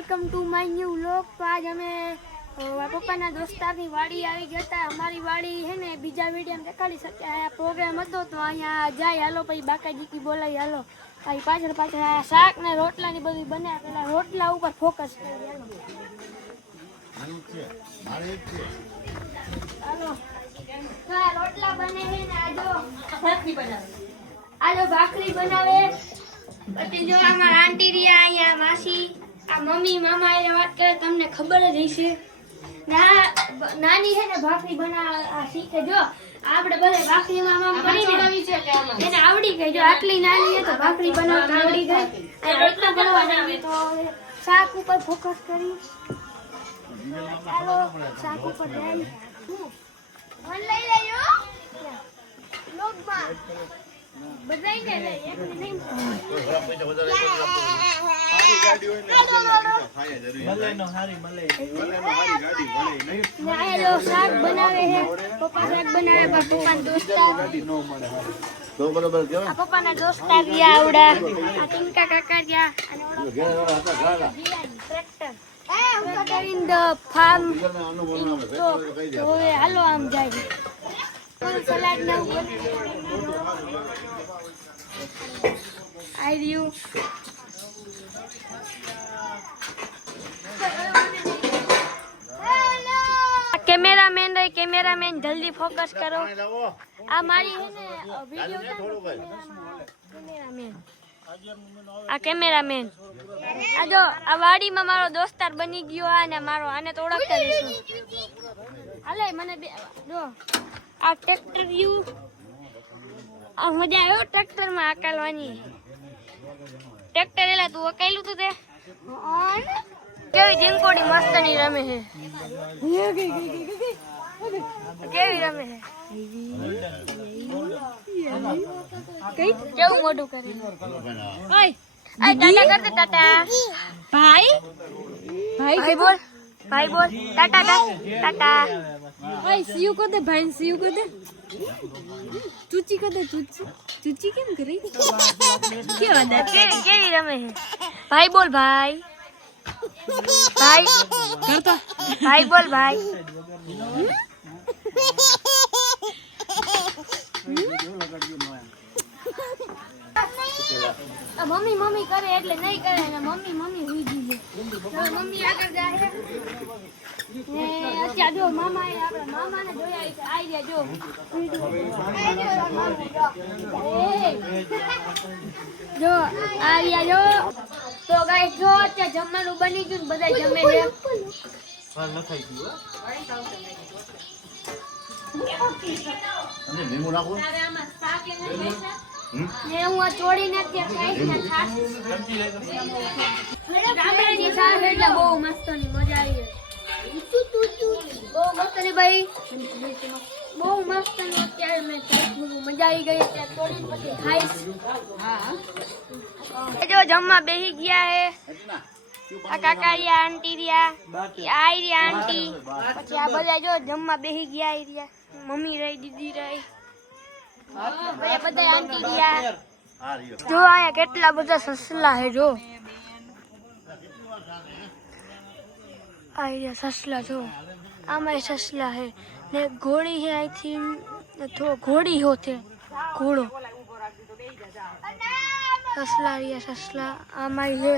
Welcome to my new vlog. તો આજ અમે પપ્પાના દોસ્તારની વાડી આવી ગયા હતા। અમારી વાડી છે ને બીજા વિડીયોમાં દેખાડી શકે આ પ્રોગ્રામ હતો તો અહીંયા જાય હાલો પછી બાકાજી બોલાવી હાલો પછી પાછળ પાછળ આ શાક ને રોટલા ની બધું બને પેલા રોટલા ઉપર ફોકસ કરી હાલો હા રોટલા બને છે ને આજો ભાખરી બનાવે આજો ભાખરી બનાવે પછી જો અમારા આંટી રહ્યા અહીંયા માસી આ મમ્મી મામા એ વાત કરે તમને ખબર જ હશે નાની છે ને ભાખરી બનાવવા શીખે જો આપણે બધે ભાખરીમાં આમ કરીને છે કે એને આવડી ગઈ જો આટલી નાની છે તો ભાખરી બનાવતા આવડી ગઈ અને રોટલા બનાવવા તો શાક ઉપર ફોકસ કરી ચાલો શાક ઉપર જાય મન લઈ લેજો લોગમાં બધાઈને લઈ એક નહીં શાક બનાવે છે પપ્પા શાક બનાવે પપ્પાના દોસ્તાર તો બરોબર કેવા પપ્પાના દોસ્તાર ગયા આવડા આ ટિંકા કાકા ગયા ટ્રેક્ટર in the farm તો હાલો આમ જાય ફૂલ સલાડ ના આઈ રહ્યું કેમેરામેન જલ્દી ફોકસ કરો આ મારી છે ને વિડિયો કેમેરામેન આ જો આ વાડીમાં મારો દોસ્તાર બની ગયો અને મારો આને તો ઓળખતા જઈશું હાલે મને જો આ ટ્રેક્ટર વ્યૂ આ મજા આવ્યો ટ્રેક્ટર માં આકાલવાની ટ્રેક્ટર એલા તું અકાયલું તું તે કેવી જીંકોડી મસ્ત ની રમે છે કેવી રમે છે કેવું મોઢું કરે टाटा करते टाटा भाई भाई बोल टाटा टाटा भाई सीयू को दे भाई सीयू को दे चूची को दे चूची केम करे क्या बात है केवी रमे है भाई बोल भाई करता भाई बोल भाई मम्मी मम्मी करे એટલે નહીં કરે ને મમ્મી મમ્મી હુઈ ગઈ છે મમ્મી આગળ જાય ને અત્યારે જો મામા એ આપણા મામાને જોયા છે આઈ રહ્યા જો જો આવ્યા જો તો ગાઈસ જો અત્યારે જમવાનું બની ગયું બધા જમે છે હાલ ન ખાઈ ગયું અને લીંબુ નાખો અરે આમાં શાક એને છે ને હું આ ચોડીને ત્યાં ખાઈશ ને છાશ ગામડાની છાશ એટલે બહુ મસ્તની મજા આવી બહુ મસ્તની ભાઈ બહુ મસ્તની અત્યારે મેં ખાઈશ મજા આવી ગઈ અત્યારે ચોડીને પછી ખાઈશ જો જમવા બેસી ગયા હે આ કાકારિયા આંટી રહ્યા આઈ રહ્યા આંટી પછી આ બધા જો જમવા બેસી ગયા આઈ રહ્યા મમ્મી રહી દીદી રહી બધા આંટી રહ્યા જો આયા કેટલા બધા સસલા હે જો આયા સસલા જો આમાં સસલા હે ને ઘોડી હે આઈ થિંક તો ઘોડી હોતે ઘોડો સસલા રહ્યા સસલા આમાં હે